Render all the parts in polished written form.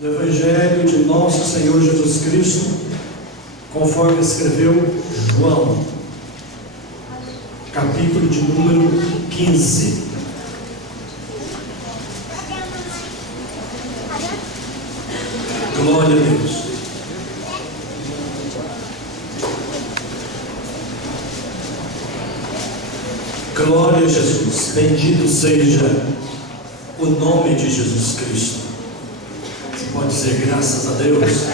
do Evangelho de nosso Senhor Jesus Cristo, conforme escreveu João, capítulo de número 15. Glória a Deus. Glória a Jesus. Bendito seja o nome de Jesus Cristo. Você pode dizer graças a Deus?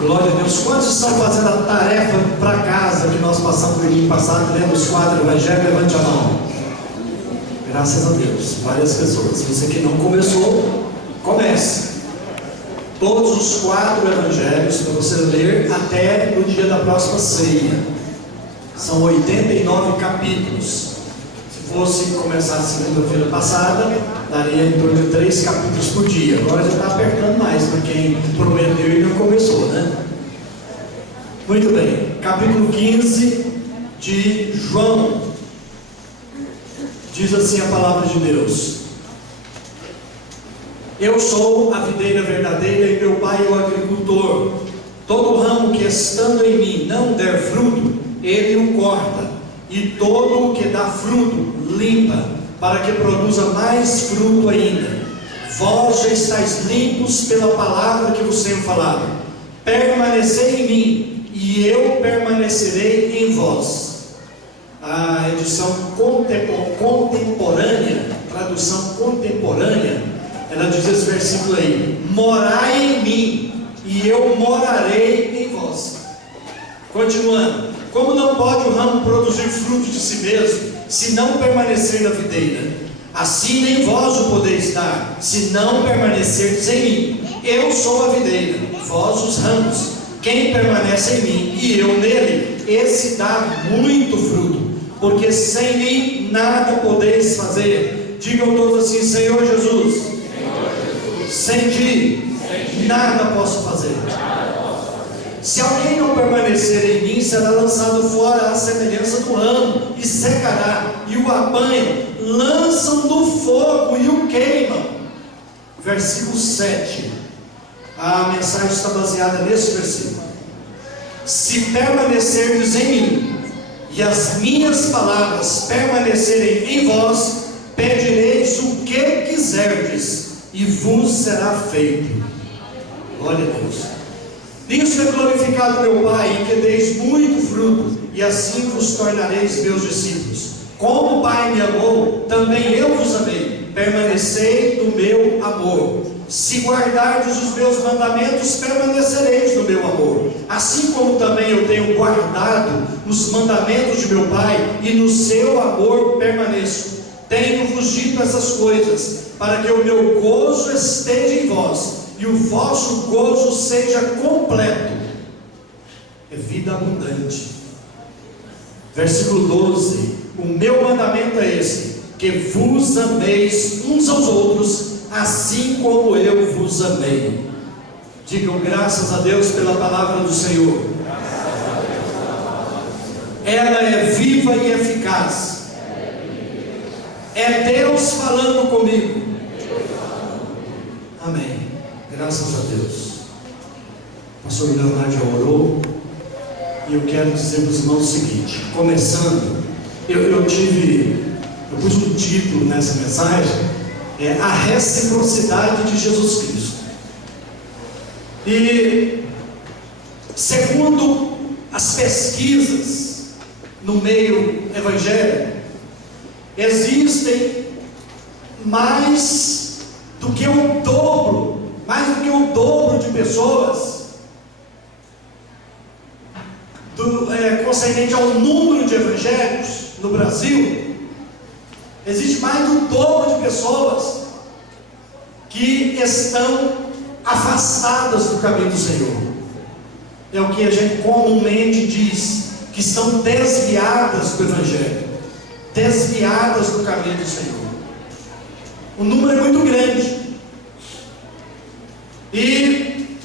Glória a Deus. Quantos estão fazendo a tarefa para casa que nós passamos no domingo passado, lendo os quadros do Evangelho? Levante a mão. Graças a Deus. Várias pessoas. Você que não começou, comece. Todos os 4 evangelhos para você ler até no dia da próxima ceia. São 89 capítulos. Se fosse começar a segunda-feira passada, daria em torno de 3 capítulos por dia. Agora já está apertando mais para quem prometeu e não começou, né? Muito bem, capítulo 15 de João. Diz assim a palavra de Deus: Eu sou a videira verdadeira e meu pai é o agricultor. Todo ramo que estando em mim não der fruto, ele o corta, e todo o que dá fruto limpa, para que produza mais fruto ainda. Vós já estáis limpos pela palavra que vos tenho falado. Permanecei em mim, e eu permanecerei em vós. A edição contemporânea, tradução contemporânea, ela diz esse versículo aí: morai em mim, e eu morarei em vós. Continuando: como não pode o ramo produzir fruto de si mesmo, se não permanecer na videira, assim nem vós o podeis dar, se não permanecerdes em mim. Eu sou a videira, vós os ramos. Quem permanece em mim e eu nele, esse dá muito fruto, porque sem mim nada podeis fazer. Digam todos assim: Senhor Jesus, sem ti nada posso fazer. Se alguém não permanecer em mim, será lançado fora à semelhança do ramo, e secará, e o apanham, lançam no fogo e o queimam. Versículo 7. A mensagem está baseada nesse versículo. Se permanecerdes em mim, e as minhas palavras permanecerem em vós, pedireis o que quiserdes, e vos será feito. Glória a Deus. Nisso é glorificado meu Pai, em que deis muito fruto, e assim vos tornareis meus discípulos. Como o Pai me amou, também eu vos amei. Permanecei no meu amor. Se guardardes os meus mandamentos, permanecereis no meu amor. Assim como também eu tenho guardado os mandamentos de meu Pai, e no seu amor permaneço. Tenho-vos dito essas coisas, para que o meu gozo esteja em vós, e o vosso gozo seja completo. É vida abundante. Versículo 12: o meu mandamento é esse, que vos ameis uns aos outros, assim como eu vos amei. Digam graças a Deus pela palavra do Senhor. Ela é viva e eficaz. É Deus falando comigo. Amém. Graças a Deus. O pastor Leonardo já orou, e eu quero dizer para os irmãos o seguinte: começando, eu pus um título nessa mensagem, a reciprocidade de Jesus Cristo. E segundo as pesquisas no meio evangélico, existem mais do que o dobro de pessoas concernente ao número de evangélicos no Brasil. Existe mais do dobro de pessoas que estão afastadas do caminho do Senhor. É o que a gente comumente diz, que estão desviadas do Evangelho, desviadas do caminho do Senhor. O número é muito grande. E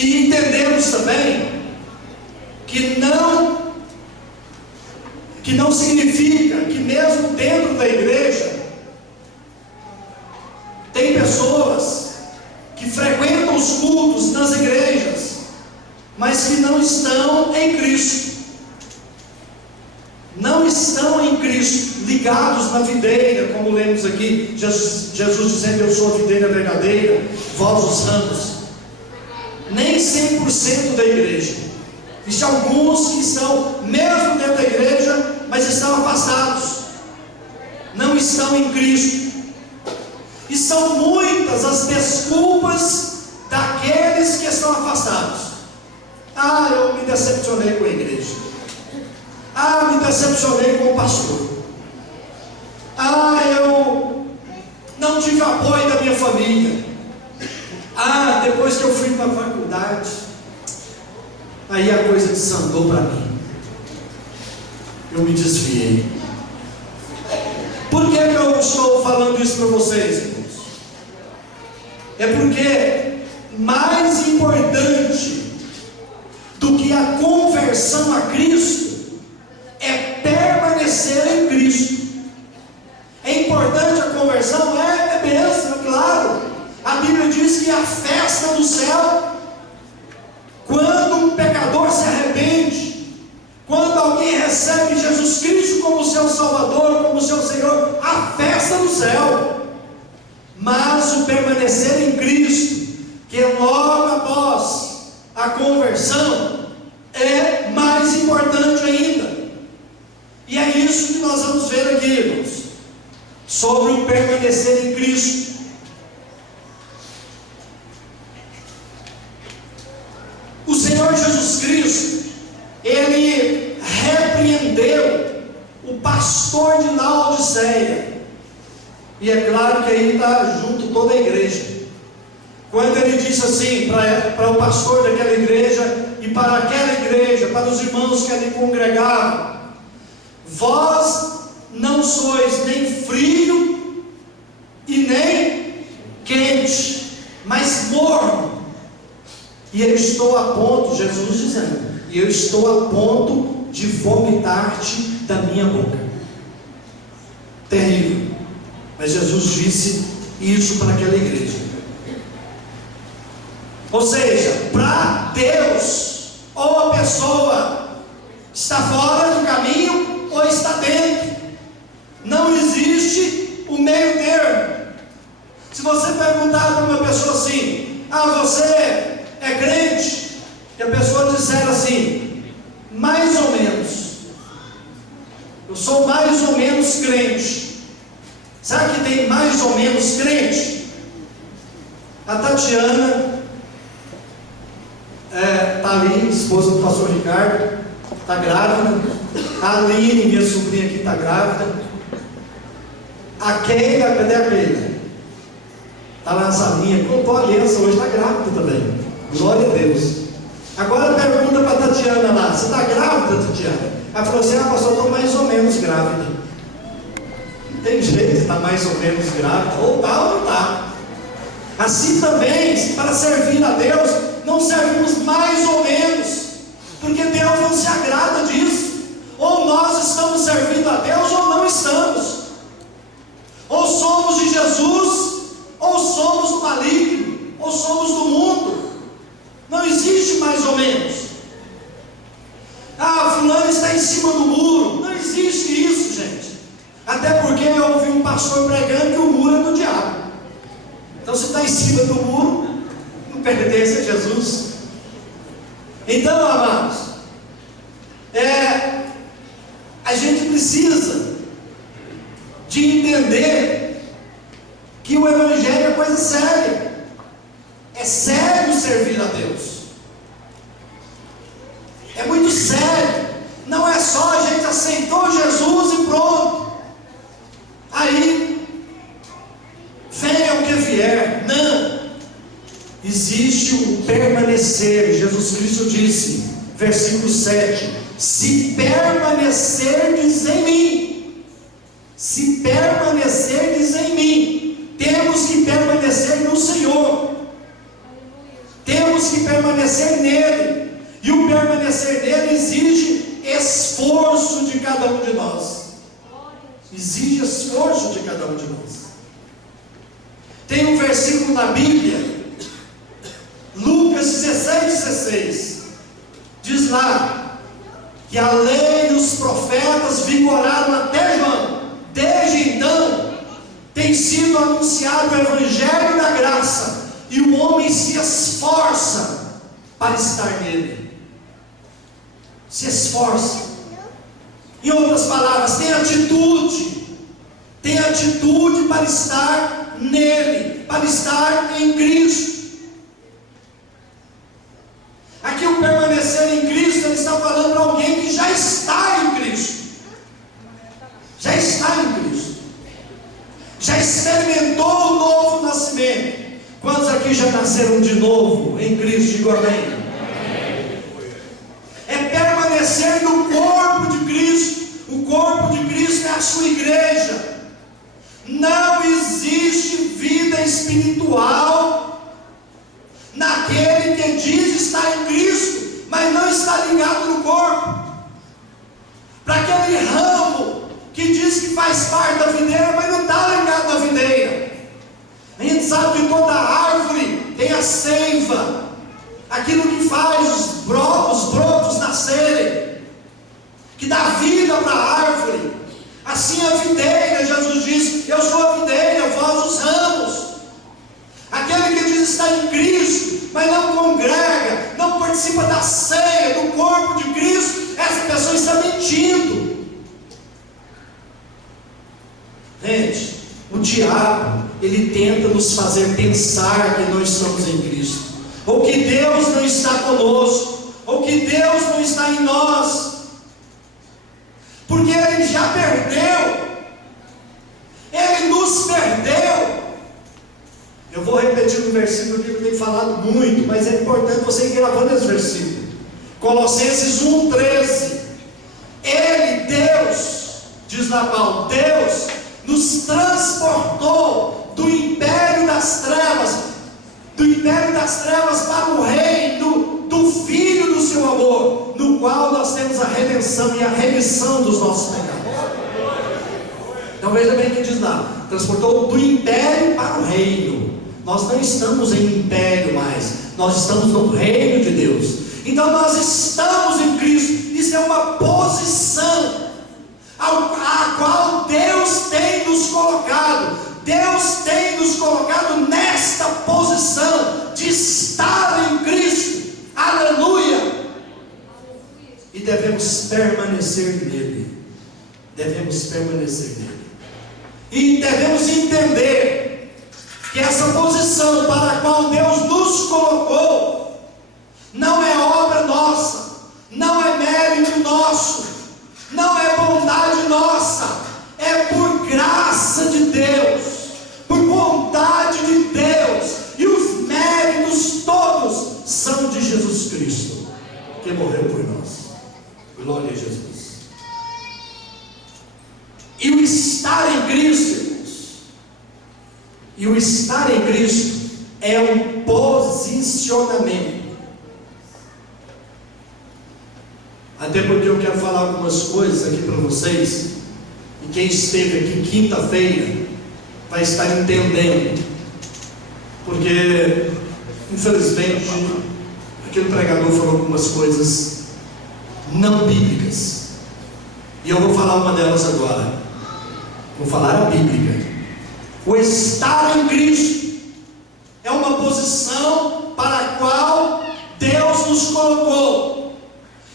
entendemos também que não significa que mesmo dentro da igreja tem pessoas que frequentam os cultos nas igrejas, mas que não estão em Cristo. Não estão em Cristo, ligados na videira, como lemos aqui, Jesus dizendo: eu sou a videira verdadeira, vós os ramos. Nem 100% da igreja. Existem alguns que estão mesmo dentro da igreja, mas estão afastados, não estão em Cristo. E são muitas as desculpas daqueles que estão afastados. Ah, eu me decepcionei com a igreja. Ah, me decepcionei com o pastor. Ah, eu não tive apoio da minha família. Ah, depois que eu fui para a faculdade, aí a coisa desandou para mim. Eu me desviei. Por que eu estou falando isso para vocês, irmãos? É porque mais importante do que a conversão a Cristo é permanecer em Cristo. É importante a conversão? É bênção, é claro. A Bíblia diz que a festa do céu, quando um pecador se arrepende, quando alguém recebe Jesus Cristo como seu Salvador, como seu Senhor, a festa do céu. Mas o permanecer em Cristo, que é logo após a conversão, é mais importante ainda. E é isso que nós vamos ver aqui, irmãos, sobre o permanecer em Cristo. O Senhor Jesus Cristo, Ele repreendeu o pastor de Laodiceia. E é claro que aí está junto toda a igreja. Quando ele disse assim para o pastor daquela igreja e para aquela igreja, para os irmãos que ali congregavam: vós não sois nem frio e nem quente, mas morno. E eu estou a ponto, Jesus dizendo, e eu estou a ponto de vomitar-te da minha boca. Terrível. Mas Jesus disse isso para aquela igreja. Ou seja, para Deus, ou a pessoa está fora do caminho ou está dentro. Não existe o meio termo. Se você perguntar para uma pessoa assim: ah, você é crente? E a pessoa disser assim: mais ou menos, eu sou mais ou menos crente. Sabe que tem mais ou menos crente? A Tatiana está ali, esposa do pastor Ricardo, está grávida. A Aline, minha sobrinha aqui, está grávida. A Keila, cadê a Keila? Está lá na salinha, contou a aliança, hoje está grávida também. Glória a Deus. Agora pergunta para a Tatiana lá: você está grávida, Tatiana? Ela falou assim: ah, pastor, estou mais ou menos grávida. Não tem jeito, está mais ou menos grávida, ou está ou não está. Assim também, para servir a Deus, não servimos mais ou menos, porque Deus não se agrada disso. Ou nós estamos servindo a Deus ou não estamos. Ou somos de Jesus, ou somos do maligno, ou somos do mundo. Não existe mais ou menos. Ah, fulano está em cima do muro. Não existe isso, gente. Até porque eu ouvi um pastor pregando que o muro é do diabo. Então, se está em cima do muro, não pertence a Jesus. Então, amados, a gente precisa de entender que o Evangelho é coisa séria. É sério servir a Deus. É muito sério. Não é só a gente aceitou Jesus e pronto. Aí, venha o que vier. Não. Existe um permanecer. Jesus Cristo disse, versículo 7: se permanecerdes em mim, se permanecerdes em mim, temos que permanecer no Senhor, temos que permanecer nele, e o permanecer nele exige esforço de cada um de nós, exige esforço de cada um de nós. Tem um versículo na Bíblia, Lucas 16,16, diz lá que a lei e os profetas vigoraram até João. Desde então tem sido anunciado o Evangelho da graça, e o homem se esforça para estar nele. Se esforça. Em outras palavras, tem atitude para estar nele, para estar em Cristo. Aqui o permanecer em Cristo, ele está falando para alguém que já está em Cristo. Já está em Cristo. Já experimentou o novo nascimento. Quantos aqui já nasceram de novo em Cristo? Digo amém. É permanecer no corpo de Cristo. O corpo de Cristo é a sua igreja. Não existe vida espiritual naquele que diz estar em Cristo, mas não está ligado no corpo. Para aquele ramo que diz que faz parte da videira, mas não está ligado na videira. A gente sabe que toda árvore tem a seiva, aquilo que faz os brotos nascerem, que dá vida para a árvore. Assim a videira, Jesus diz: eu sou a videira, vós os ramos. Aquele que diz estar em Cristo, mas não congrega, não participa da ceia, do corpo de Cristo, essa pessoa está mentindo. Gente, o diabo, ele tenta nos fazer pensar que nós estamos em Cristo, ou que Deus não está conosco, ou que Deus não está em nós, porque ele já perdeu, ele nos perdeu. Eu vou repetir um versículo que eu tenho falado muito, mas é importante você ir gravando esse versículo. Colossenses 1,13. Ele, Deus, diz lá Paulo, Deus nos transportou do império das trevas para o reino do Filho do seu amor, no qual nós temos a redenção e a remissão dos nossos pecados. Então veja bem o que diz lá: transportou do império para o reino. Nós não estamos em império mais, nós estamos no reino de Deus. Então nós estamos em Cristo. Isso é uma posição a qual Deus tem nos colocado. Deus tem nos colocado nesta posição de estar em Cristo. Aleluia! E devemos permanecer nele. Devemos permanecer nele. E devemos entender que essa posição para a qual Deus nos colocou não é obra nossa, não é mérito nosso, não é bondade nossa, é por graça de Deus, por vontade de Deus, e os méritos todos são de Jesus Cristo, que morreu por nós. Glória a Jesus. E o estar em Cristo, e o estar em Cristo é um posicionamento. Até porque eu quero falar algumas coisas aqui para vocês, e quem esteve aqui quinta-feira vai estar entendendo, porque infelizmente aquele pregador falou algumas coisas não bíblicas, e eu vou falar uma delas agora. Vou falar a bíblica. O estar em Cristo é uma posição para a qual Deus nos colocou.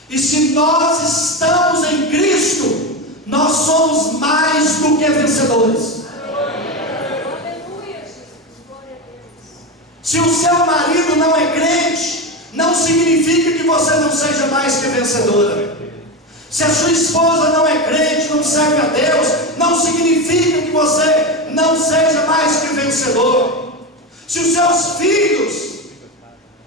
E se nós estamos em Cristo, nós somos mais do que vencedores. Se o seu marido não é crente, não significa que você não seja mais que vencedora. Se a sua esposa não é crente, não serve a Deus, não significa que você não seja mais que vencedor. Se os seus filhos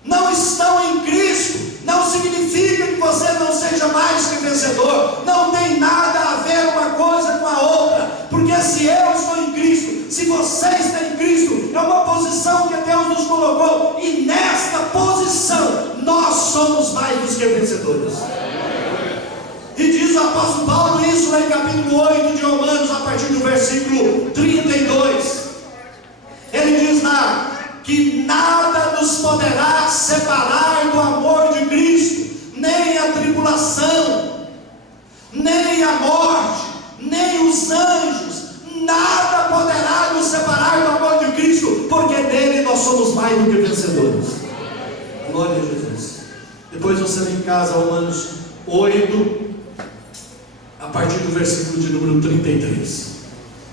não estão em Cristo, não significa que você não seja mais que vencedor. Não tem nada a ver uma coisa com a outra, porque se eu estou em Cristo, se você está em Cristo, é uma posição que Deus nos colocou, e nesta posição nós somos mais do que vencedores. E diz o apóstolo Paulo isso lá em capítulo 8 de Romanos, a partir do versículo 32. Ele diz que nada nos poderá separar do amor de Cristo, nem a tribulação, nem a morte, nem os anjos, nada poderá nos separar do amor de Cristo, porque nele nós somos mais do que vencedores. Glória a Jesus. Depois você vem em casa, Romanos 8, a partir do versículo de número 33.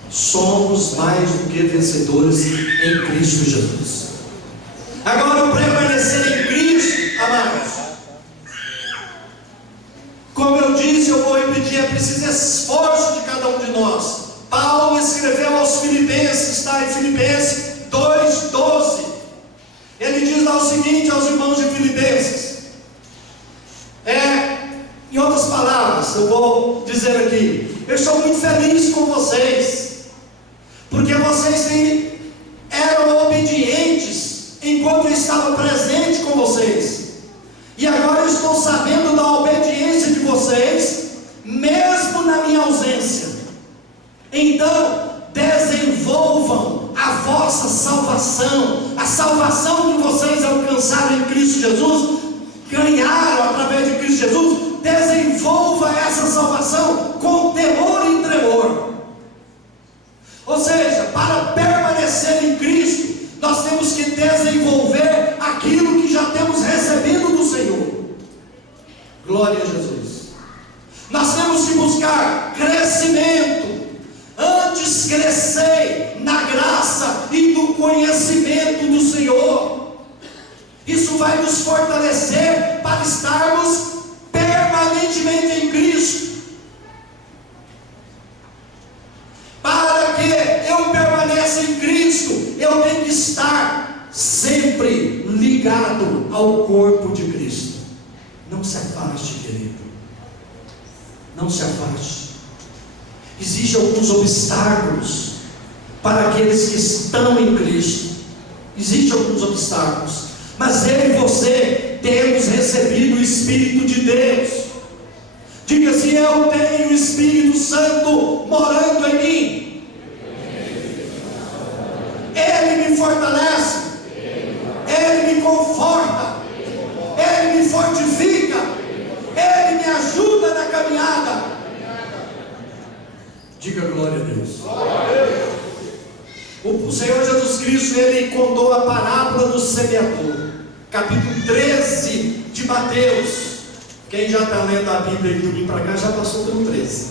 Somos mais do que vencedores em Cristo Jesus. Agora, o permanecer em Cristo, amados, como eu disse, eu vou repetir, é preciso esforço de cada um de nós. Paulo escreveu aos Filipenses, está em Filipenses 2:12. Ele diz lá o seguinte aos irmãos de Filipenses, em outras palavras, eu vou dizer aqui, eu estou muito feliz com vocês, porque vocês eram obedientes enquanto eu estava presente com vocês, e agora eu estou sabendo da obediência de vocês, mesmo na minha ausência. Então, desenvolvam a vossa salvação, a salvação que vocês alcançaram em Cristo Jesus, ganharam através de Cristo Jesus. Desenvolva essa salvação com temor e tremor. Ou seja, para permanecer em Cristo, nós temos que desenvolver aquilo que já temos recebido do Senhor. Glória a Jesus. Nós temos que buscar crescimento. Antes crescei na graça e no conhecimento do Senhor. Isso vai nos fortalecer para estarmos permanentemente em Cristo. Para que eu permaneça em Cristo, eu tenho que estar sempre ligado ao corpo de Cristo. Não se afaste, querido. Não se afaste. Existem alguns obstáculos para aqueles que estão em Cristo. Existem alguns obstáculos, mas eu e você temos recebido o Espírito de Deus. Diga assim: eu tenho o Espírito Santo morando em mim. Ele me fortalece, Ele me conforta, Ele me fortifica, Ele me ajuda na caminhada. Diga glória a Deus. O Senhor Jesus Cristo, Ele contou a parábola do semeador, capítulo 13 de Mateus. Quem já está lendo a Bíblia de domingo para cá já passou pelo 13.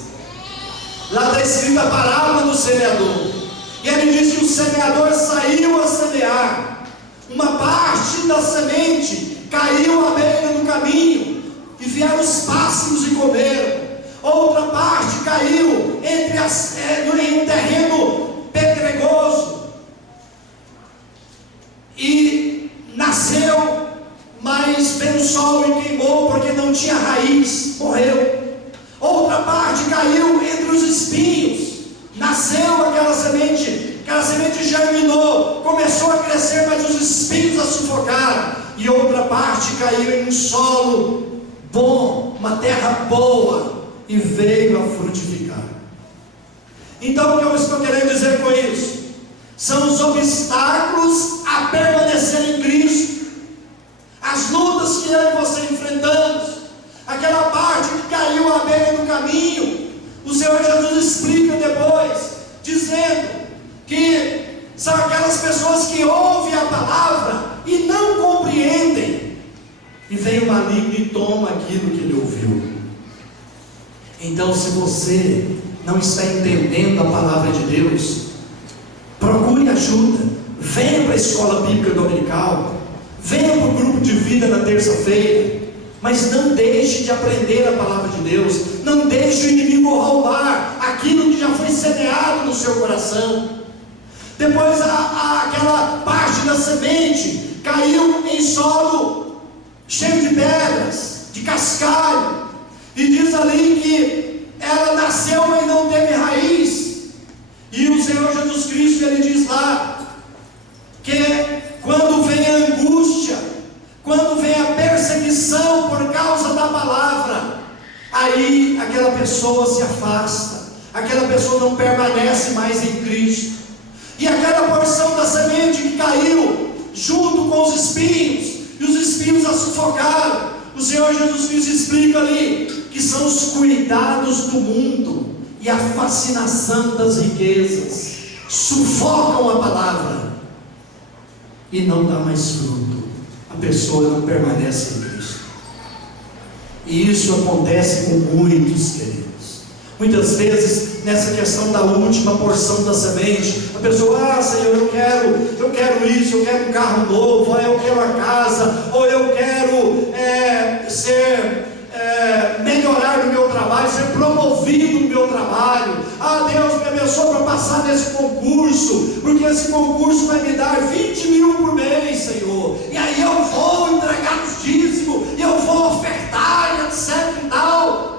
Lá está escrita a parábola do semeador. E ele diz que o semeador saiu a semear. Uma parte da semente caiu à beira do caminho, e vieram os pássaros e comeram. Outra parte caiu em um terreno pedregoso e nasceu, mas veio o sol e queimou, porque não tinha raiz, morreu. Outra parte caiu entre os espinhos, nasceu aquela semente germinou, começou a crescer, mas os espinhos a sufocaram. E outra parte caiu em um solo bom, uma terra boa, e veio a frutificar. Então, o que eu estou querendo dizer com isso? São os obstáculos a permanecer em Cristo, as lutas que eu e você enfrentamos, aquela parte que caiu à beira do caminho. O Senhor Jesus explica depois, dizendo que são aquelas pessoas que ouvem a palavra e não compreendem, e vem o maligno e toma aquilo que ele ouviu. Então, se você não está entendendo a palavra de Deus, procure ajuda. Venha para a escola bíblica dominical, venha para o grupo de vida na terça-feira, mas não deixe de aprender a palavra de Deus. Não deixe o inimigo roubar aquilo que já foi semeado no seu coração. Depois aquela parte da semente caiu em solo cheio de pedras, de cascalho. E diz ali que ela nasceu, mas não teve raiz. E o Senhor Jesus Cristo, Ele diz lá, que quando vem a angústia, quando vem a perseguição por causa da palavra, aí aquela pessoa se afasta, aquela pessoa não permanece mais em Cristo. E aquela porção da semente que caiu espinhos, e os espinhos a sufocaram. O Senhor Jesus Cristo explica ali que são os cuidados do mundo e a fascinação das riquezas sufocam a palavra e não dá mais fruto. A pessoa não permanece em Cristo. E isso acontece com muitos, queridos. Muitas vezes, nessa questão da última porção da semente, a pessoa, Senhor, eu quero isso, eu quero um carro novo, ou eu quero a casa, ou eu quero melhorar no meu trabalho, ser promovido no meu trabalho. Deus me abençoe para passar nesse concurso, porque esse concurso vai me dar 20 mil por mês, Senhor, e aí eu vou entregar os dízimos, e eu vou ofertar, e etc e tal.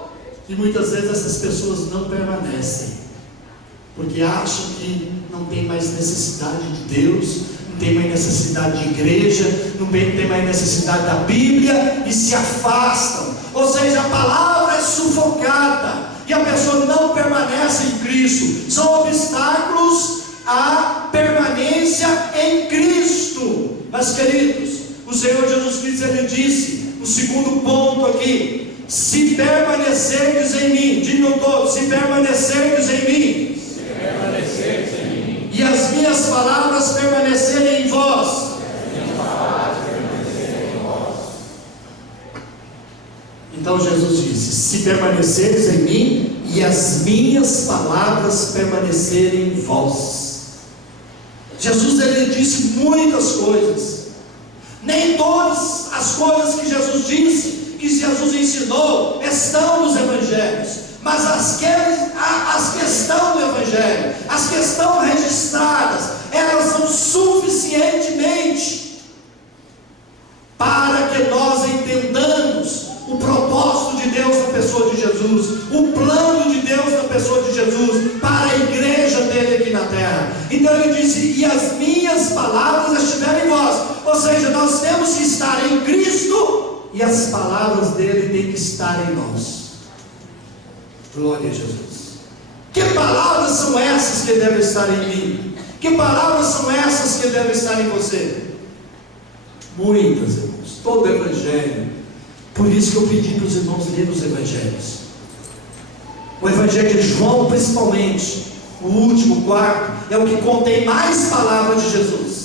E muitas vezes essas pessoas não permanecem, porque acham que não tem mais necessidade de Deus, não tem mais necessidade de igreja, não tem mais necessidade da Bíblia, e se afastam. Ou seja, a palavra é sufocada, e a pessoa não permanece em Cristo. São obstáculos à permanência em Cristo. Mas, queridos, o Senhor Jesus Cristo, Ele disse, o segundo ponto aqui: se permanecerdes em mim, digam todos, se permanecerdes em mim, e as minhas palavras permanecerem em vós, então Jesus disse: se permanecerdes em mim, e as minhas palavras permanecerem em vós. Jesus, Ele disse muitas coisas. Nem todas as coisas que Jesus disse, que Jesus ensinou, estão nos evangelhos, mas as que estão no evangelho, as que estão registradas, elas são suficientemente para que nós entendamos o propósito de Deus na pessoa de Jesus, o plano de Deus na pessoa de Jesus, para a igreja dele aqui na terra. Então ele disse: e as minhas palavras estiverem em vós. Ou seja, nós temos que estar em Cristo, e as palavras dele têm que estar em nós. Glória a Jesus. Que palavras são essas que devem estar em mim? Que palavras são essas que devem estar em você? Muitas, irmãos. Todo o evangelho. Por isso que eu pedi para os irmãos lerem os evangelhos. O evangelho de João, principalmente, o último, o quarto, é o que contém mais palavras de Jesus.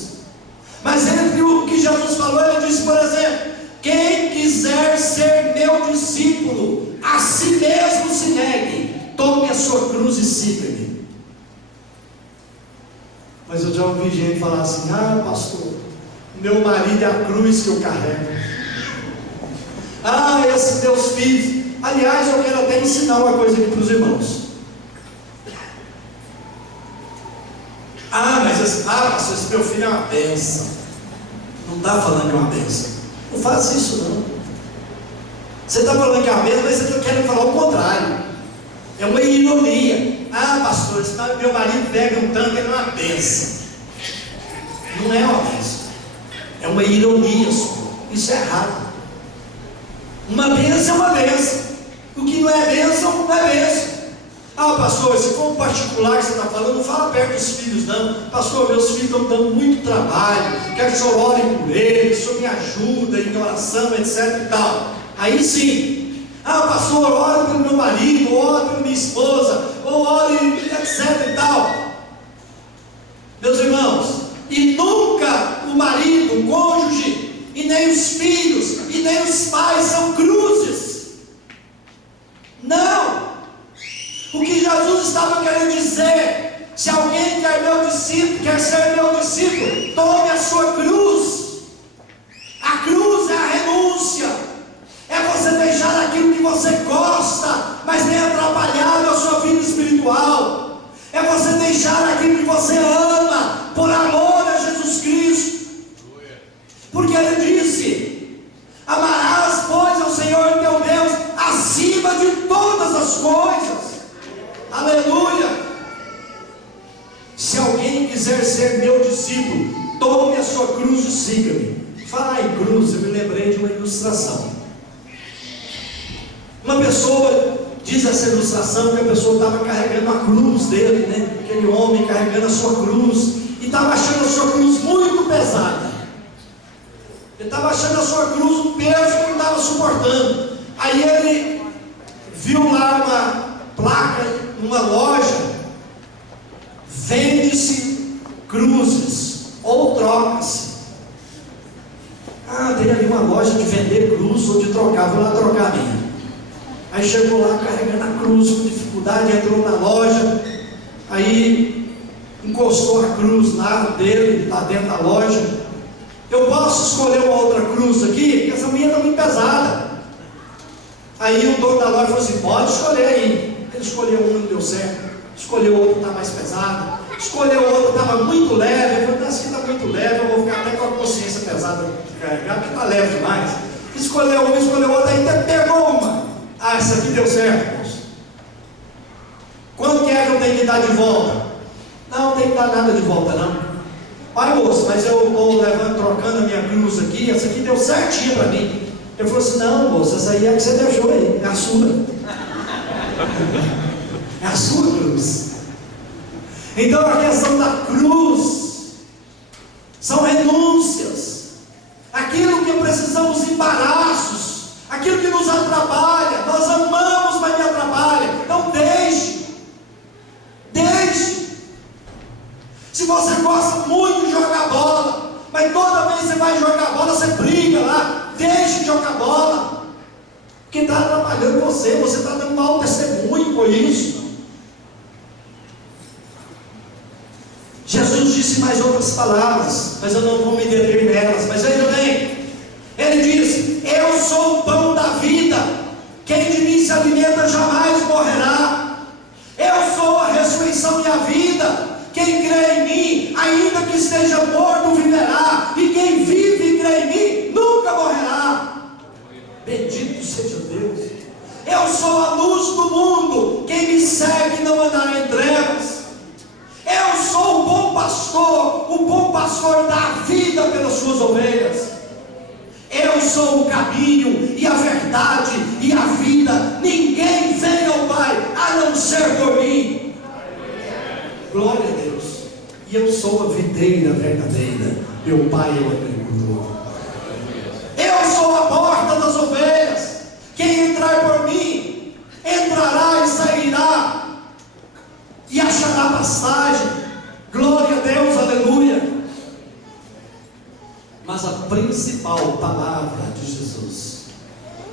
Mas entre o que Jesus falou, ele disse, por exemplo: quem quiser ser meu discípulo, a si mesmo se negue, tome a sua cruz e siga-me. Mas eu já ouvi gente falar assim: pastor, meu marido é a cruz que eu carrego. Esses meus filhos. Aliás, eu quero até ensinar uma coisa aqui para os irmãos. Pastor, esse meu filho é uma bênção. Não está falando que é uma bênção. Não faça isso não. Você está falando que é uma bênção, mas você está querendo falar o contrário. É uma ironia. Pastor, meu marido pega um tanque, ele é uma bênção. Não é uma bênção. É uma ironia só. Isso é errado. Uma bênção é uma bênção. O que não é bênção, não é bênção. Pastor, se for um particular que você está falando, não fala perto dos filhos não. Pastor, meus filhos estão dando muito trabalho, quero que o senhor ore por eles, o senhor me ajuda em oração, etc e tal. Aí sim. Pastor, ore pelo meu marido, ore pela minha esposa, ou ore, etc e tal. Meus irmãos, e nunca o marido, o cônjuge, e nem os filhos, e nem os pais são cruzes. Não. O que Jesus estava querendo dizer: se alguém quer ser meu discípulo, tome a sua cruz. A cruz é a renúncia, é você deixar aquilo que você gosta, mas nem atrapalhado a sua vida espiritual, é você deixar aquilo que você ama, por amor a Jesus Cristo. Porque ele disse: amarás, pois, ao Senhor teu Deus acima de todas as coisas. Aleluia. Se alguém quiser ser meu discípulo, tome a sua cruz e siga-me. Falar em cruz, eu me lembrei de uma ilustração. Uma pessoa diz essa ilustração que a pessoa estava carregando a cruz dele, né? Aquele homem carregando a sua cruz, e estava achando a sua cruz muito pesada. estava achando a sua cruz um peso que não estava suportando. Aí ele viu lá uma placa numa loja: vende-se cruzes ou troca-se. Tem ali uma loja de vender cruz ou de trocar, vou lá trocar a minha. Aí chegou lá carregando a cruz com dificuldade, entrou na loja, aí encostou a cruz lá dele, lá dentro da loja. Eu posso escolher uma outra cruz aqui? Porque essa minha está muito pesada. Aí o dono da loja falou assim: pode escolher aí. Ele escolheu uma, não deu certo. Escolheu outra que está mais pesada. Escolheu outra que estava muito leve. Ele falou: essa aqui está muito leve, eu vou ficar até com a consciência pesada de carregar, porque está leve demais. Escolheu uma, escolheu outra, ainda pegou uma. Essa aqui deu certo, moço. Quanto que é que eu tenho que dar de volta? Não tem que dar nada de volta, não. Pai, moço, mas eu estou trocando a minha cruz aqui, essa aqui deu certinho para mim. Ele falou assim: não, moço, essa aí é a que você deixou aí, é a sua. É a sua cruz. Então a questão da cruz são renúncias. Aquilo que precisamos, embaraços, aquilo que nos atrapalha. Nós amamos, mas me atrapalha. Então deixe. Se você gosta muito de jogar bola, mas toda vez que você vai jogar bola, você briga lá, deixe de jogar bola, porque está atrapalhando você está dando mau testemunho por isso. Jesus disse mais outras palavras, mas eu não vou me deter nelas. Mas veja bem, ele diz: eu sou o pão da vida, quem de mim se alimenta jamais morrerá. Eu sou a ressurreição e a vida. Quem crê em mim, ainda que esteja morto, viverá. E quem vive e crê em mim, nunca morrerá. Bendito seja Deus. Eu sou a luz do mundo. Quem me segue não andará em trevas. Eu sou o bom pastor. O bom pastor dá a vida pelas suas ovelhas. Eu sou o caminho e a verdade e a vida. Ninguém vem ao Pai a não ser por mim. Glória a Deus. E eu sou a videira verdadeira. Meu Pai é o agricultor. Eu sou a porta das ovelhas. Quem entrar por mim, entrará e sairá, e achará pastagem. Glória a Deus, aleluia. Mas a principal palavra de Jesus,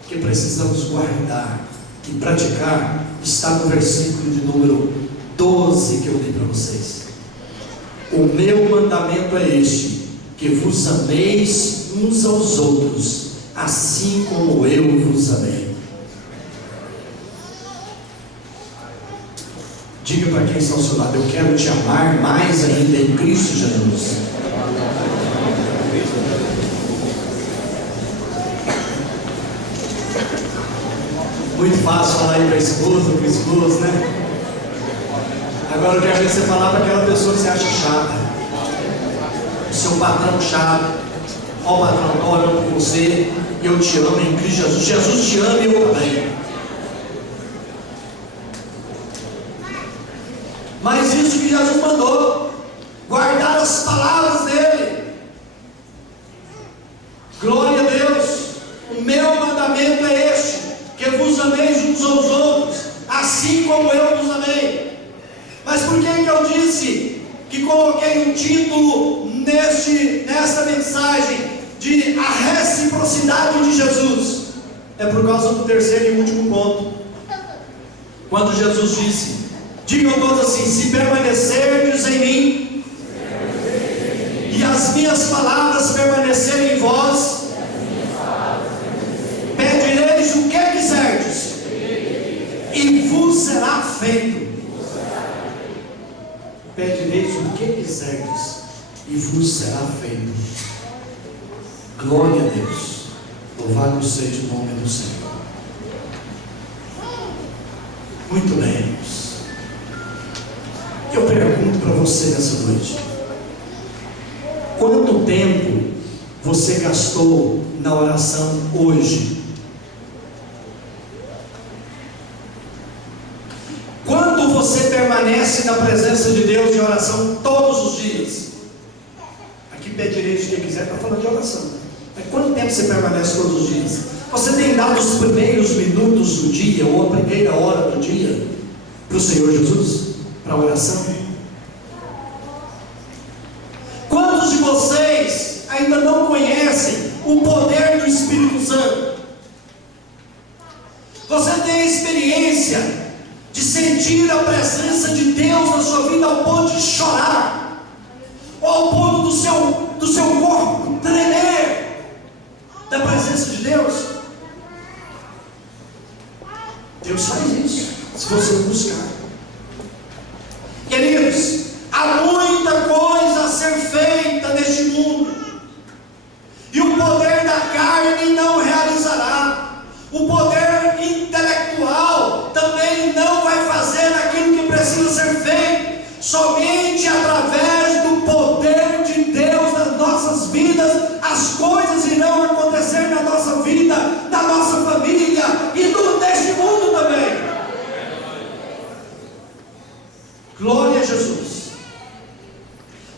que precisamos guardar e praticar, está no versículo de número 12 que eu li para vocês. O meu mandamento é este: que vos ameis uns aos outros, assim como eu vos amei. Diga para quem está ao seu lado: eu quero te amar mais ainda em Cristo Jesus. Muito fácil falar aí para a esposa, para o esposo, né? Agora eu quero ver você falar para aquela pessoa que você acha chata, o seu patrão chato. Ó, patrão, estou orando por você, eu te amo em Cristo Jesus. Jesus te ama e eu também. Mas isso que Jesus mandou, guardar as palavras dele. Glória a Deus. O meu mandamento é este: que vos ameis uns aos outros, assim como eu vos amei. Mas por que eu disse que coloquei um título nesta mensagem de a reciprocidade de Jesus? É por causa do terceiro e último ponto. Quando Jesus disse, digam todos assim: se permanecerdes em mim e as minhas palavras permanecerem em vós, pedireis o que quiserdes e vos será feito. Pedireis o que quiserdes e vos será feito. Glória a Deus. Louvado seja o nome do Senhor. Muito bem, irmãos. Eu pergunto para você nessa noite: quanto tempo você gastou na oração hoje? Quanto você permanece na presença de Deus em oração todos os dias? Aqui pedireis o que quiser, está falando de oração. Mas quanto tempo você permanece todos os dias? Você tem dado os primeiros minutos do dia, ou a primeira hora do dia, para o Senhor Jesus? Para a oração? Quantos de vocês ainda não conhecem o poder do Espírito Santo? Você tem a experiência de sentir a presença de Deus na sua vida ao ponto de chorar, ou ao ponto do seu corpo tremer da presença de Deus? Deus faz isso, se você buscar. Queridos, há muita coisa a ser feita neste mundo, e o poder da carne não realizará, o poder intelectual também não vai fazer aquilo que precisa ser feito. Somente através do poder de Deus nas nossas vidas, as coisas irão acontecer na nossa vida, na nossa família e neste mundo também. Glória a Jesus.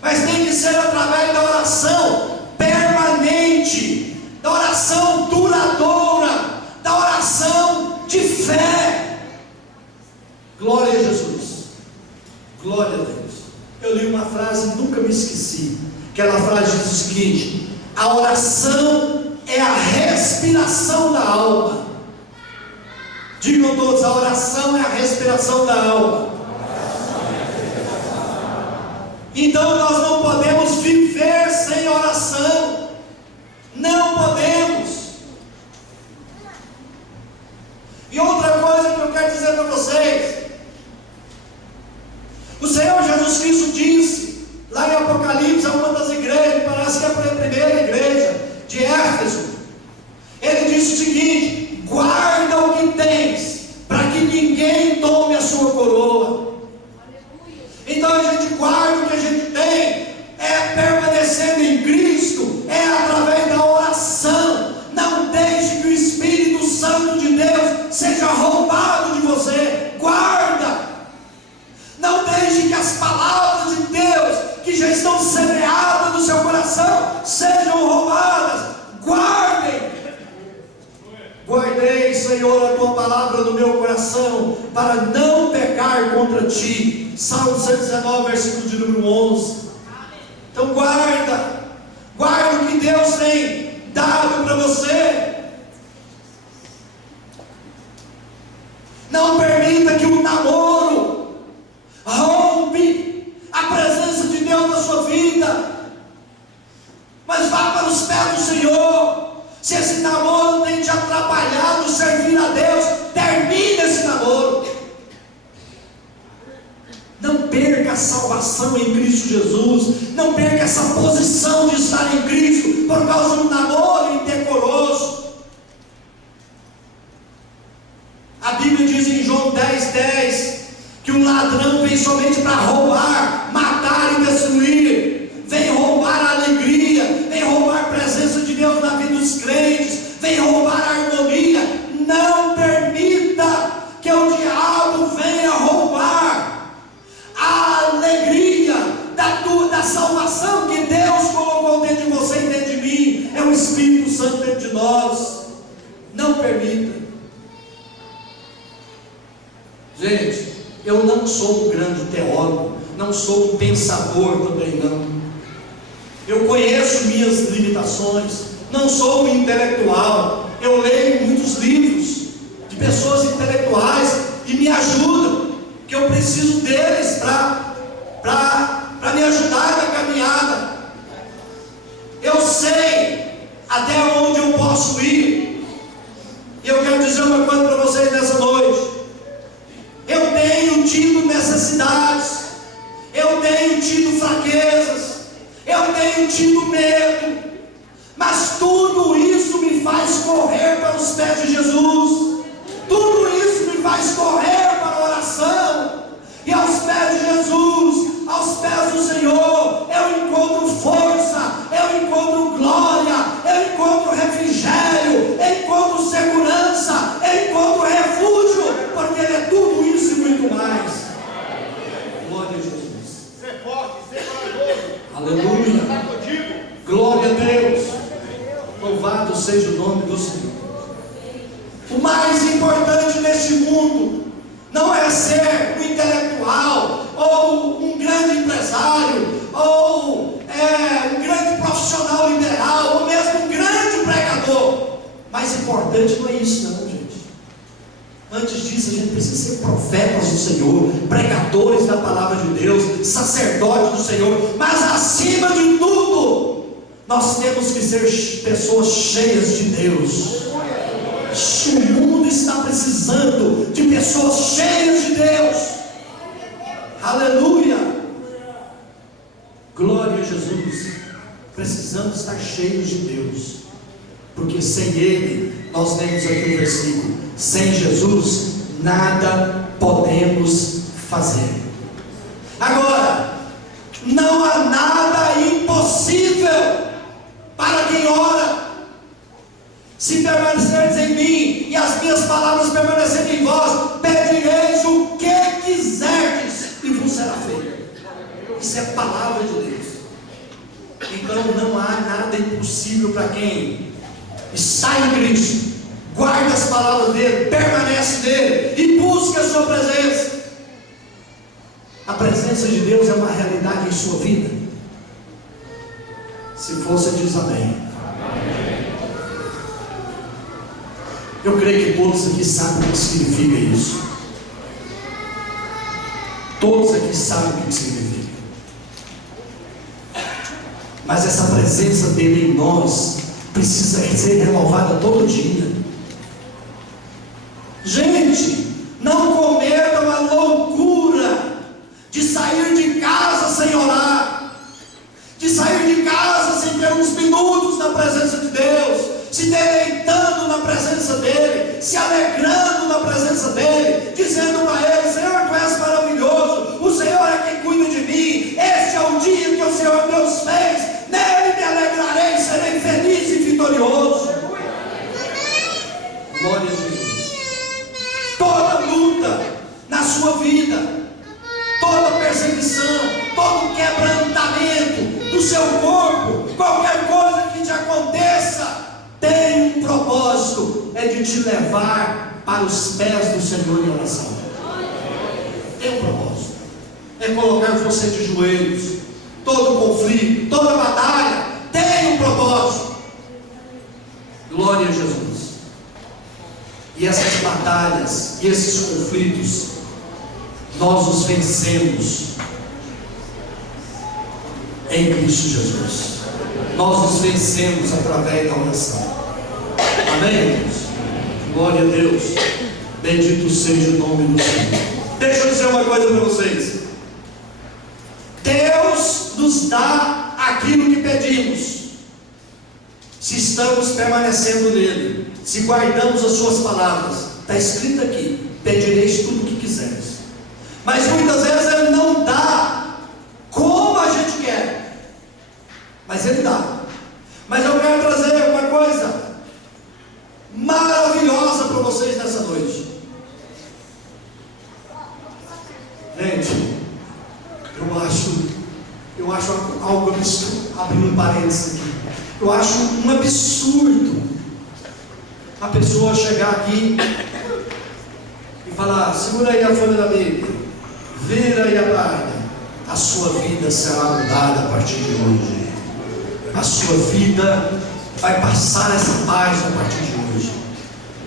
Mas tem que ser através da oração permanente, da oração duradoura, da oração de fé. Glória a Jesus. Glória a Deus. Eu li uma frase e nunca me esqueci. Aquela frase diz o seguinte: a oração é a respiração da alma. Digam todos: a oração é a respiração da alma. Então nós não podemos viver sem oração. Não podemos. E outra coisa que eu quero dizer para vocês: o Senhor Jesus Cristo disse lá em Apocalipse a uma das igrejas, parece que é a primeira igreja de Éfeso, ele disse o seguinte: guarda o que tens, para que ninguém tome a sua coroa. Então a gente guarda o que a gente tem, é permanecendo em Cristo, é através da oração. Não deixe que o Espírito Santo de Deus seja roubado de você. Guarda. Não deixe que as palavras de Deus, que já estão semeadas no seu coração, sejam roubadas. Guardem. Guardei, Senhor, a tua palavra no meu coração, para não pecar contra ti. Salmo 119, versículo de número 11. Então guarda o que Deus tem dado para você. Não permita que o namoro roube a presença de Deus na sua vida, mas vá para os pés do Senhor. Se esse namoro tem te atrapalhado servir a Deus, termine esse namoro. Não perca a salvação em Cristo Jesus. Não perca essa posição de estar em Cristo por causa de um namoro indecoroso. A Bíblia diz em João 10:10 que um ladrão vem somente para roubar, matar e destruir. Vem roubar a alegria, vem roubar a presença de Deus na vida dos crentes, vem roubar a harmonia. Não permita que o diabo venha roubar a alegria da salvação que Deus colocou dentro de você e dentro de mim. É o Espírito Santo dentro de nós. Não permita. Gente, eu não sou um grande teólogo, não sou um pensador também não. Eu conheço minhas limitações, não sou um intelectual. Eu leio muitos livros de pessoas intelectuais e me ajudam, que eu preciso deles para me ajudar na caminhada. Eu sei até onde eu posso ir. E eu quero dizer uma coisa para vocês nessa noite: eu tenho tido necessidades, eu tenho tido fraquezas, eu tenho tido medo, mas tudo isso me faz correr para os pés de Jesus. Tudo isso me faz correr para a oração. E aos pés de Jesus, aos pés do Senhor, eu encontro força, eu encontro glória, eu encontro refrigério, eu encontro segurança, eu encontro refúgio, porque Ele é tudo isso e muito mais. Glória a Jesus. Ser forte, ser corajoso. Aleluia. Glória a Deus. Louvado seja o nome do Senhor. O mais importante neste mundo não é ser um intelectual, ou um grande empresário, ou um grande profissional liberal, ou mesmo um grande pregador. Mais importante não é isso não, gente. Antes disso, a gente precisa ser profetas do Senhor, pregadores da palavra de Deus, sacerdotes do Senhor. Mas acima de tudo, nós temos que ser pessoas cheias de Deus. O mundo está precisando de pessoas cheias de Deus. Aleluia. Glória a Jesus. Precisamos estar cheios de Deus, porque sem Ele, nós lemos aqui o versículo, sem Jesus nada podemos fazer. Agora, não há nada impossível para quem ora. Se permanecerdes em mim e as minhas palavras permanecerem em vós, pedireis o que quiserdes e vos será feito. Isso é a palavra de Deus. Então não há nada impossível para quem está em Cristo, guarda as palavras dele, permanece nele e busca a sua presença. A presença de Deus é uma realidade em sua vida? Se for, você diz amém. Eu creio que todos aqui sabem o que significa isso. Todos aqui sabem o que significa. Mas essa presença dele em nós precisa ser renovada todo dia. Gente, não cometam a loucura de sair de casa sem orar, de sair de casa sem ter uns minutos na presença de Deus, se deleitando na presença dele, se alegrando na presença dele, dizendo para ele: Senhor, tu és maravilhoso, o Senhor é quem cuida de mim, este é o dia que o Senhor Deus fez, nele me alegrarei, serei feliz e vitorioso. Glória a Jesus. Toda luta na sua vida, toda perseguição, todo quebrantamento do seu corpo, qualquer coisa que te aconteça, tem um propósito, é de te levar para os pés do Senhor em oração. Tem um propósito, é colocar você de joelhos. Todo conflito, toda batalha tem um propósito. Glória a Jesus. E essas batalhas e esses conflitos, nós os vencemos em Cristo Jesus. Nós os vencemos através da oração. Amém, irmãos? Glória a Deus. Bendito seja o nome do Senhor. Deixa eu dizer uma coisa para vocês. Deus nos dá aquilo que pedimos, se estamos permanecendo nele, se guardamos as suas palavras. Está escrito aqui: pedireis tudo o que quiseres. Mas muitas vezes ele não dá como a gente quer, mas ele dá. Mas eu quero trazer uma coisa maravilhosa para vocês nessa noite. Gente, eu acho algo absurdo, abrindo parênteses aqui, eu acho um absurdo a pessoa chegar aqui e falar: segura aí a folha da Bíblia, vira aí a página, a sua vida será mudada a partir de hoje, a sua vida vai passar essa página a partir de hoje.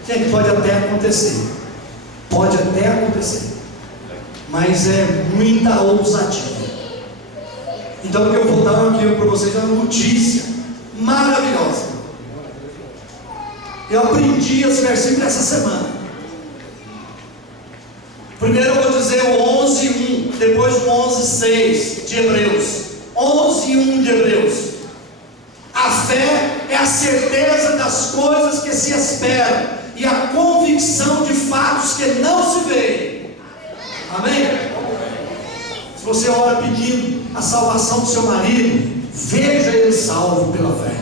Gente, pode até acontecer, mas é muita ousadia. Então eu vou dar aqui para vocês uma notícia maravilhosa. Eu aprendi esse versículo essa semana. Primeiro eu vou dizer o 11:1, depois o 11:6 de Hebreus. 11:1 de Hebreus. A fé é a certeza das coisas que se esperam e a convicção de fatos que não se veem. Amém? Se você ora pedindo a salvação do seu marido, veja ele salvo pela fé.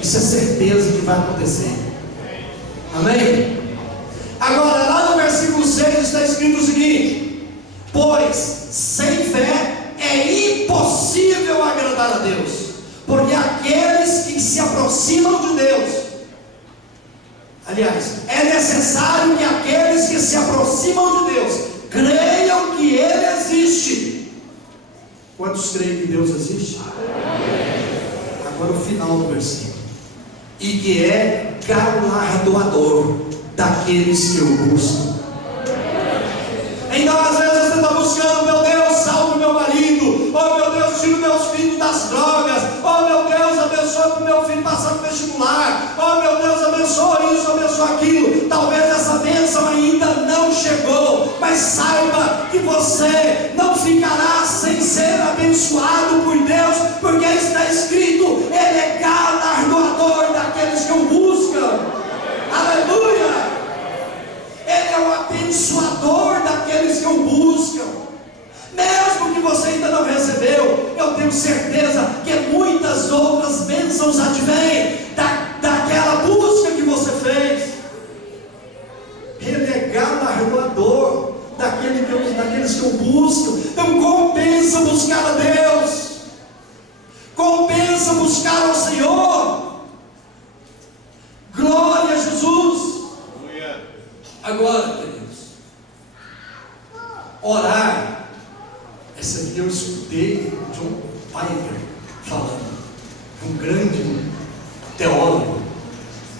Isso é certeza que vai acontecer. Amém? Agora, lá no versículo 6 está escrito o seguinte: pois sem fé é impossível agradar a Deus, porque aqueles que se aproximam de aproximam de Deus, creiam que Ele existe. Quantos creem que Deus existe? Agora o final do versículo. E que é galardoador daqueles que o buscam. Então às vezes você está buscando: meu Deus, salve meu marido, oh meu Deus, tira meus filhos das drogas, oh meu Deus, abençoa para o meu filho passar no vestibular, oh meu Deus, abençoa isso, abençoa aquilo. Talvez essa bênção ainda não chegou, mas saiba que você não ficará sem ser abençoado por Deus, porque está escrito: Ele é galardoador daqueles que o buscam. Aleluia! Ele é o abençoador daqueles que o buscam. Mesmo que você ainda não recebeu, eu tenho certeza que muitas outras bênçãos advêm daquela busca que você fez. Ele é galardoador daqueles que o buscam. Então compensa buscar a Deus, compensa buscar ao Senhor. Glória a Jesus. Agora, queridos, orar, essa aqui eu escutei John Piper falando, um grande teólogo,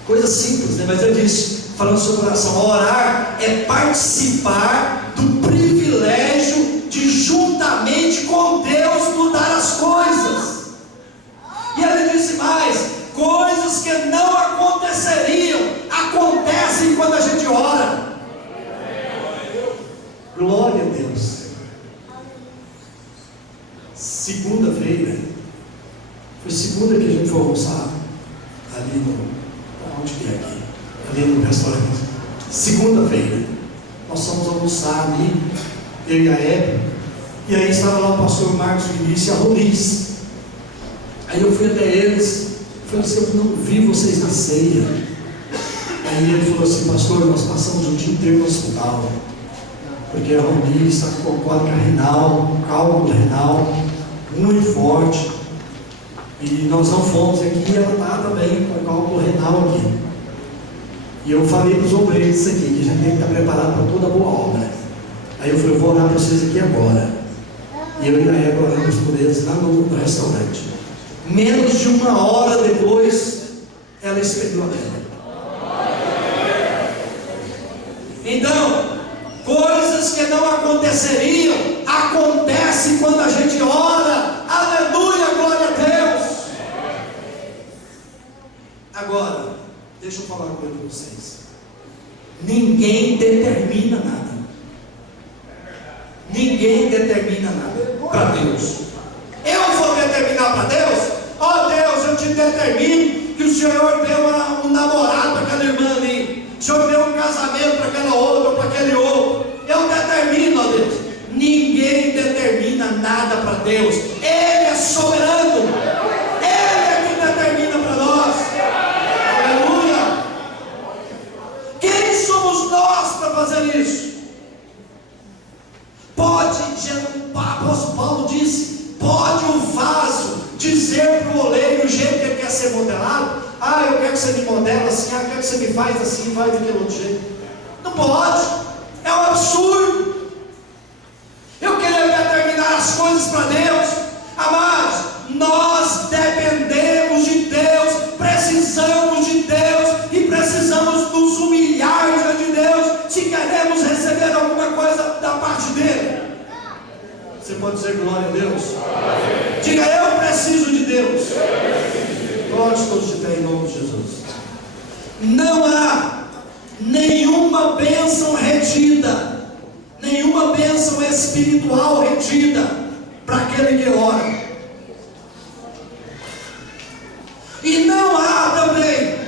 coisa simples, né? Mas ele disse, falando sobre oração: orar é participar do privilégio de juntamente com Deus mudar as coisas. E ele disse mais: coisas que não aconteceriam, acontecem quando a gente ora. Glória a Deus. Segunda-feira, foi segunda que a gente foi almoçar ali onde que é aqui? Ali no restaurante. Segunda-feira, nós fomos almoçar ali, eu e a Hebe, e aí estava lá o pastor Marcos Vinícius e a Roliz. Aí eu fui até eles, falei assim: eu não vi vocês na ceia. Aí ele falou assim: pastor, nós passamos o dia inteiro no hospital, porque a Roliz está com cólica renal, cálculo renal muito forte, e nós não fomos aqui, e ela está também com cálculo renal aqui. E eu falei para os obreiros isso aqui, que a gente tem que estar preparado para toda boa obra. Aí eu falei: eu vou orar para vocês aqui agora. E eu e a Eva oramos por eles lá no restaurante. Menos de uma hora depois, ela expediu a Bíblia. Então, coisas que não aconteceriam, acontecem quando a gente ora. Aleluia, glória a Deus. Agora, deixa eu falar uma coisa para vocês. Ninguém determina nada. Ninguém determina nada para Deus. Eu vou determinar para Deus: ó Deus, eu te determino que o Senhor deu um namorado para aquela irmã ali, o Senhor deu um casamento para aquela outra ou para aquele outro. Eu determino, ó Deus. Ninguém determina nada para Deus. Ele é soberano. Ele é quem determina para nós. Aleluia. Quem somos nós para fazer isso? Pode, o apóstolo Paulo disse, pode o vaso dizer para o oleiro o jeito que ele quer ser modelado: ah, eu quero que você me modela assim, ah, eu quero que você me faz assim, faz daquele outro jeito. Não pode, é um absurdo. Eu queria determinar as coisas para Deus. Amados, nós dependemos de Deus, precisamos de Deus e precisamos nos humilhar diante de Deus se queremos receber alguma coisa da parte dele. Você pode dizer glória a Deus? Diga: eu preciso de Deus. Glória a todos de pé em nome de Jesus. Não há nenhuma bênção retida, nenhuma bênção espiritual retida para aquele que ora. E não há também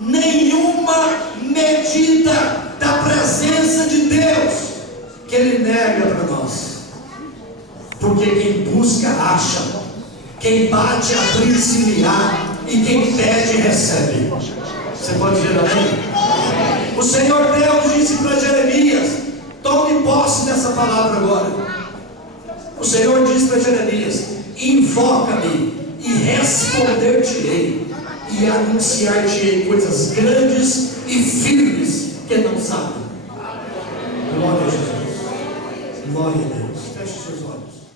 nenhuma medida da presença de Deus que Ele nega para nós. Porque quem busca acha, quem bate abre-se-lhe-á, e quem pede recebe. Você pode dizer amém? O Senhor Deus disse para Jeremias: tome posse dessa palavra agora. O Senhor disse para Jeremias: invoca-me e responder-te-ei, e anunciar-te-ei coisas grandes e firmes que não sabem. Glória a Deus. Feche seus olhos.